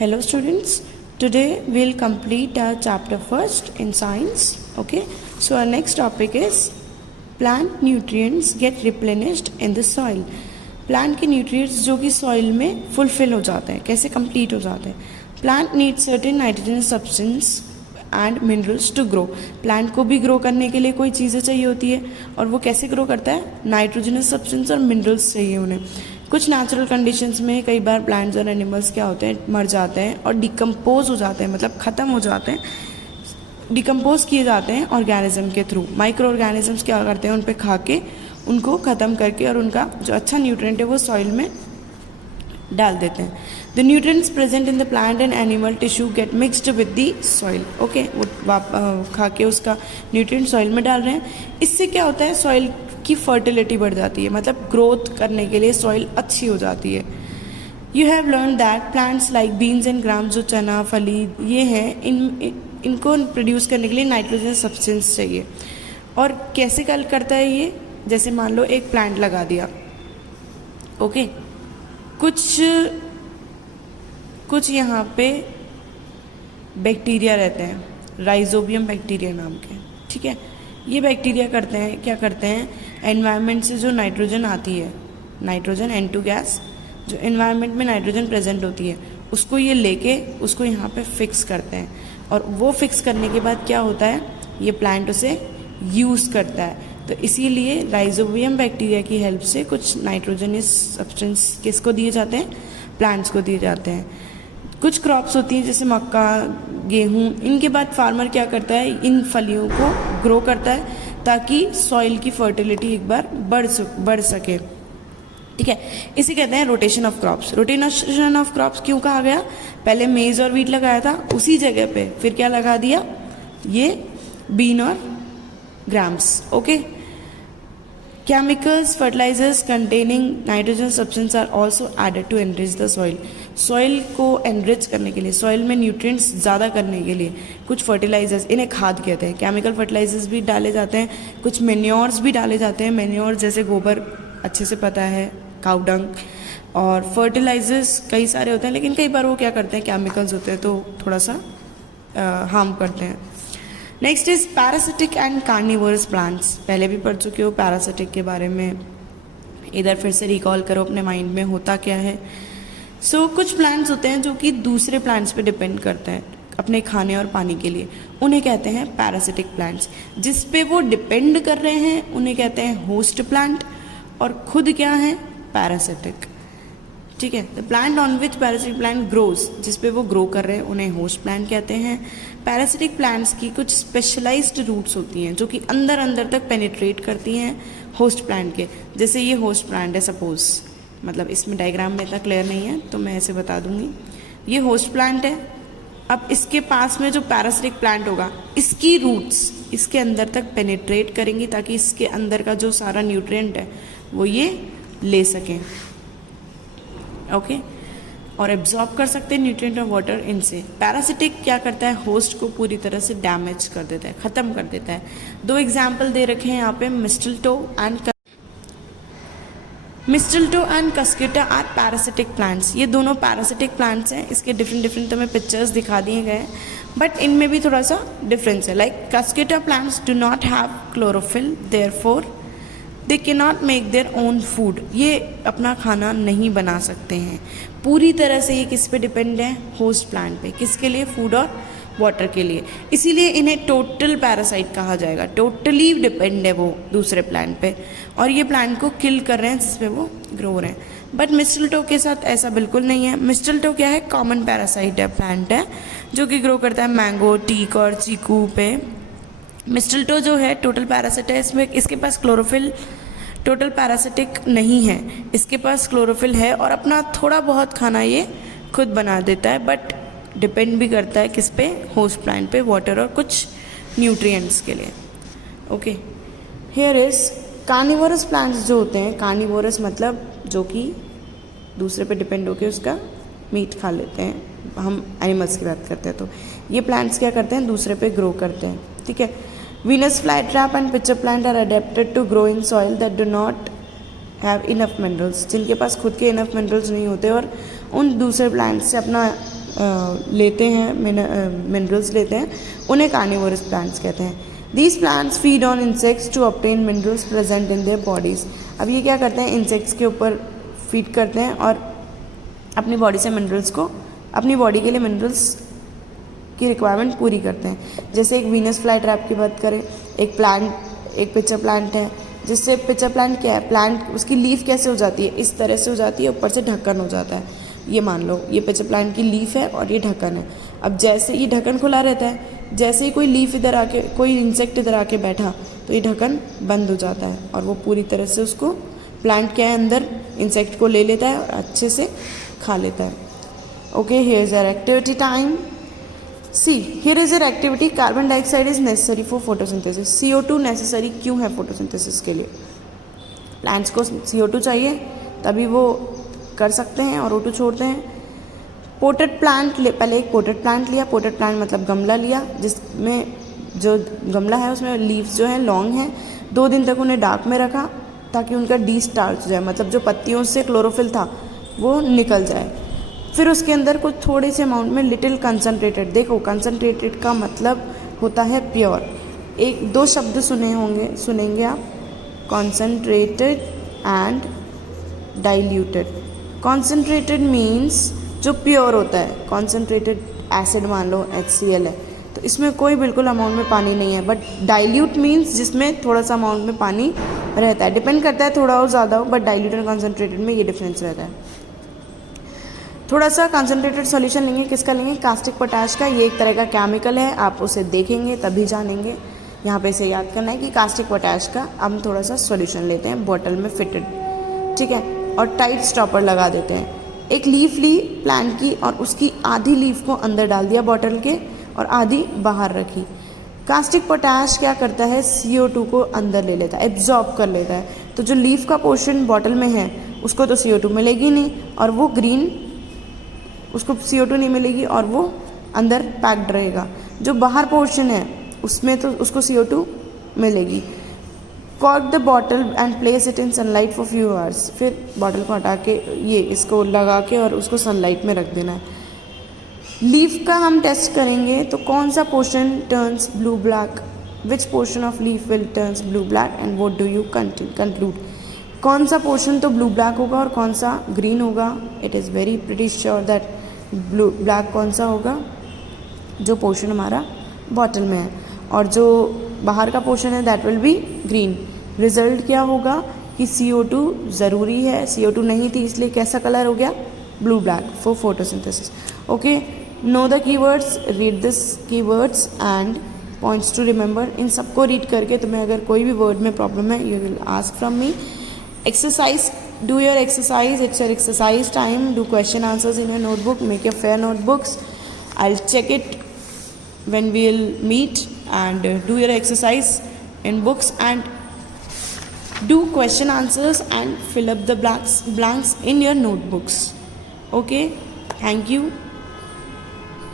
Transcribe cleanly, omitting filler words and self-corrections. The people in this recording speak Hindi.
Hello students, today we'll complete our chapter first in science. Okay, so our next topic is plant nutrients get replenished in the soil. Plant के न्यूट्रिएंट्स जो कि सॉइल में फुलफिल हो जाते हैं, कैसे कंप्लीट हो जाते हैं. Plant need certain nitrogen substance and minerals to grow. Plant को भी ग्रो करने के लिए कोई चीज़ें चाहिए होती है, और वो कैसे ग्रो करता है, नाइट्रोजनस सब्सटेंस और मिनरल्स चाहिए उन्हें. कुछ नेचुरल कंडीशंस में कई बार प्लांट्स और एनिमल्स क्या होते हैं, मर जाते हैं और डिकम्पोज हो जाते हैं, मतलब ख़त्म हो जाते हैं, डिकम्पोज किए जाते हैं ऑर्गेनिज्म के थ्रू. माइक्रो ऑर्गेनिजम्स क्या करते हैं, उन पे खा के उनको ख़त्म करके और उनका जो अच्छा न्यूट्रिएंट है वो सॉइल में डाल देते हैं. The nutrients present in the plant and animal tissue get mixed with the soil. Okay, वो खा के उसका न्यूट्रिएंट सॉइल में डाल रहे हैं. इससे क्या होता है, सॉइल की फर्टिलिटी बढ़ जाती है, मतलब ग्रोथ करने के लिए सॉइल अच्छी हो जाती है. You have learn that plants like beans and grams, जो चना फली ये हैं, इनको प्रोड्यूस करने के लिए नाइट्रोजन सब्सटेंस चाहिए. और कैसे कल करता है ये, जैसे मान लो एक प्लांट लगा दिया. ओके, कुछ यहाँ पे बैक्टीरिया रहते हैं, राइजोबियम बैक्टीरिया नाम के. ठीक है, ये बैक्टीरिया करते हैं, क्या करते हैं, एनवायरनमेंट से जो नाइट्रोजन आती है, नाइट्रोजन N2 गैस, जो एनवायरनमेंट में नाइट्रोजन प्रेजेंट होती है, उसको ये लेके उसको यहाँ पे फिक्स करते हैं. और वो फिक्स करने के बाद क्या होता है, ये प्लांट उसे यूज़ करता है. तो इसीलिए राइजोबियम बैक्टीरिया की हेल्प से कुछ नाइट्रोजनस सब्सटेंस किसको दिए जाते हैं, प्लांट्स को दिए जाते हैं. कुछ क्रॉप्स होती हैं जैसे मक्का, गेहूँ, इनके बाद फार्मर क्या करता है, इन फलियों को ग्रो करता है ताकि सॉइल की फर्टिलिटी एक बार बढ़ सके. ठीक है, इसे कहते हैं rotation of crops. Rotation of crops क्यों कहा गया, पहले मेज और वीट लगाया था, उसी जगह पे फिर क्या लगा दिया, ये बीन और grams. Okay, chemicals fertilisers containing nitrogen substance are also added to enrich the soil. Soil को एनरिच करने के लिए, सॉइल में न्यूट्रिएंट्स ज़्यादा करने के लिए कुछ फर्टिलाइजर्स, इन्हें खाद कहते हैं, केमिकल फर्टिलाइजर्स भी डाले जाते हैं. कुछ मेन्योर्स भी डाले जाते हैं, मेन्योर जैसे गोबर अच्छे से पता है, काउ डंग. और फर्टिलाइजर्स कई सारे होते हैं, लेकिन कई बार वो क्या करते हैं, केमिकल्स होते हैं तो थोड़ा सा हार्म करते हैं. Next is parasitic and carnivorous plants. पहले भी पढ़ चुके हो पैरासिटिक के बारे में, इधर फिर से रिकॉल करो अपने माइंड में होता क्या है. सो कुछ प्लांट्स होते हैं जो कि दूसरे प्लांट्स पे डिपेंड करते हैं अपने खाने और पानी के लिए, उन्हें कहते हैं पैरासिटिक प्लांट्स. जिस पे वो डिपेंड कर रहे हैं उन्हें कहते हैं होस्ट प्लांट, और खुद क्या है, पैरासिटिक. ठीक है, the plant on which parasitic plant grows, जिस पे वो ग्रो कर रहे हैं उन्हें होस्ट प्लांट कहते हैं. पैरासिटिक प्लांट्स की कुछ स्पेशलाइज्ड रूट्स होती हैं जो कि अंदर तक पेनिट्रेट करती हैं होस्ट प्लांट के. जैसे ये होस्ट प्लांट है सपोज, मतलब इसमें डायग्राम में इतना क्लियर नहीं है तो मैं ऐसे बता दूंगी. ये होस्ट प्लांट है. अब इसके पास में जो पैरासिटिक प्लांट होगा, इसकी रूट्स इसके अंदर तक पेनिट्रेट करेंगी ताकि इसके अंदर का जो सारा न्यूट्रिएंट है वो ये ले सकें. ओके, और एब्जॉर्ब कर सकते हैं न्यूट्रिएंट और वाटर इनसे. पैरासिटिक क्या करता है, होस्ट को पूरी तरह से डैमेज कर देता है, ख़त्म कर देता है. दो एग्जाम्पल दे रखे हैं यहाँ पे, मिस्टलटो एंड कस्केटा आर पैरासिटिक प्लांट्स. ये दोनों पैरासिटिक प्लांट्स हैं. इसके डिफरेंट तुम्हें पिक्चर्स दिखा दिए गए हैं, बट इनमें भी थोड़ा सा डिफरेंस है. Like Cuscuta plants do not have chlorophyll, therefore they can not make their own food. ये अपना खाना नहीं बना सकते हैं. पूरी तरह से ये किस पे डिपेंड है, होस्ट प्लांट पे. किसके लिए, फूड और वाटर के लिए. इसीलिए इन्हें टोटल पैरासाइट कहा जाएगा. टोटली डिपेंड है वो दूसरे प्लांट पे, और ये प्लांट को किल कर रहे हैं जिस पे वो ग्रो रहे हैं. बट मिस्टलटो के साथ ऐसा बिल्कुल नहीं है. मिस्टलटो क्या है, कॉमन पैरासाइट है, प्लांट है जो कि ग्रो करता है मैंगो, टीक और चीकू पे. मिस्टलटो जो है टोटल पैरासिट है. इसमें इसके पास क्लोरोफिल, टोटल पैरासिटिक नहीं है, इसके पास क्लोरोफिल है और अपना थोड़ा बहुत खाना ये खुद बना देता है. बट डिपेंड भी करता है किस पे, होस्ट प्लांट पे, वाटर और कुछ न्यूट्रिएंट्स के लिए. Okay, here is carnivorous plants जो होते हैं. कार्निवोरस मतलब जो कि दूसरे पे डिपेंड होकर उसका मीट खा लेते हैं. हम एनिमल्स की बात करते हैं तो ये प्लांट्स क्या करते हैं, दूसरे पे ग्रो करते हैं. ठीक है, Venus flytrap and pitcher plant are adapted to grow in soil that do not have enough minerals. जिनके पास खुद के इनफ मिनरल्स नहीं होते और उन दूसरे प्लांट से अपना लेते हैं, मिनरल्स लेते हैं, उन्हें कार्निवोरस प्लांट्स कहते हैं। These plants feed on insects to obtain minerals present in their bodies. अब ये क्या करते हैं, इंसेक्ट्स के ऊपर फीड करते हैं और अपनी बॉडी से मिनरल्स को, अपनी बॉडी के लिए मिनरल्स की रिक्वायरमेंट पूरी करते हैं। जैसे एक वीनस फ्लाई ट्रैप की बात करें, एक पिचर प्लांट है, जिससे पिचर प्लांट क्या है, प्लांट उसकी लीफ कैसे हो जाती है, इस तरह से हो जाती है, ऊपर से ढक्कन हो जाता है। ये मान लो ये पिचर प्लांट की लीफ है और ये ढक्कन है। अब जैसे ये ढक्कन खुला रहता है, जैसे ही कोई लीफ इधर आके, कोई इंसेक्ट इधर आके बैठा तो ये ढक्कन बंद हो जाता है और वो पूरी तरह से उसको, प्लांट के अंदर इंसेक्ट को ले लेता है और अच्छे से खा लेता है। Okay, here is our activity time. See, here is your activity. Carbon dioxide is necessary for photosynthesis. CO2 necessary क्यों है फोटोसिंथेसिस के लिए? प्लांट्स को CO2 चाहिए तभी वो कर सकते हैं और O2 छोड़ते हैं। पोटेड प्लांट पहले एक पोटेड प्लांट लिया, पोटेड प्लांट मतलब गमला लिया, जिसमें जो गमला है उसमें लीव्स जो हैं लॉन्ग हैं। 2 दिन तक उन्हें डार्क में रखा ताकि उनका डिस्टार्च हो जाए, मतलब जो पत्तियों से क्लोरोफिल था वो निकल जाए। फिर उसके अंदर कुछ थोड़े से अमाउंट में लिटिल कंसनट्रेटेड, देखो कंसनट्रेटेड का मतलब होता है प्योर। 1-2 शब्द सुनेंगे आप, concentrated and diluted. Concentrated means जो प्योर होता है, कॉन्सनट्रेटेड एसिड मान लो HCl है तो इसमें कोई बिल्कुल अमाउंट में पानी नहीं है। बट डाइल्यूट मीन्स जिसमें थोड़ा सा अमाउंट में पानी रहता है, डिपेंड करता है थोड़ा और ज़्यादा हो, बट डाइल्यूट एंड कॉन्सनट्रेटेड में ये डिफरेंस रहता है। थोड़ा सा कंसनट्रेटेड सॉल्यूशन लेंगे, किसका लेंगे, कास्टिक पोटैश का। ये एक तरह का केमिकल है, आप उसे देखेंगे तभी जानेंगे। यहाँ पे इसे याद करना है कि कास्टिक पोटैश का हम थोड़ा सा सॉल्यूशन लेते हैं बॉटल में फिटेड, ठीक है, और टाइट स्टॉपर लगा देते हैं। एक लीफ ली प्लांट की और उसकी आधी लीफ को अंदर डाल दिया बॉटल के और आधी बाहर रखी। कास्टिक पोटैश क्या करता है, CO2 को अंदर ले लेता है, एब्जॉर्ब कर लेता है। तो जो लीफ का पोर्शन बॉटल में है उसको तो CO2 मिलेगी नहीं और वो ग्रीन, उसको CO2 नहीं मिलेगी और वो अंदर पैक्ड रहेगा। जो बाहर पोर्शन है उसमें तो उसको CO2 मिलेगी। Cork the bottle and place it in sunlight for few hours. फिर बॉटल को हटा के ये इसको लगा के और उसको सनलाइट में रख देना है। लीफ का हम टेस्ट करेंगे तो कौन सा portion turns blue black, which portion of leaf will turns blue black and what do you conclude. कौन सा पोर्शन तो ब्लू ब्लैक होगा और कौन सा ग्रीन होगा। It is very pretty sure that blue black कौन सा होगा, जो पोर्शन हमारा बॉटल में है, और जो बाहर का पोर्शन है that will be green. Result क्या होगा कि CO2 ज़रूरी है, CO2 नहीं थी इसलिए कैसा कलर हो गया, blue black for photosynthesis. Okay, know the keywords, read this keywords and points to remember. इन सबको रीड करके तुम्हें अगर कोई भी वर्ड में प्रॉब्लम है, you will ask from me. Exercise, do your exercise, it's your exercise time. Do question answers in your notebook, make your fair notebooks. I'll check it when we'll meet, and do your exercise in books and do question answers and fill up the blanks in your notebooks. Okay, thank you.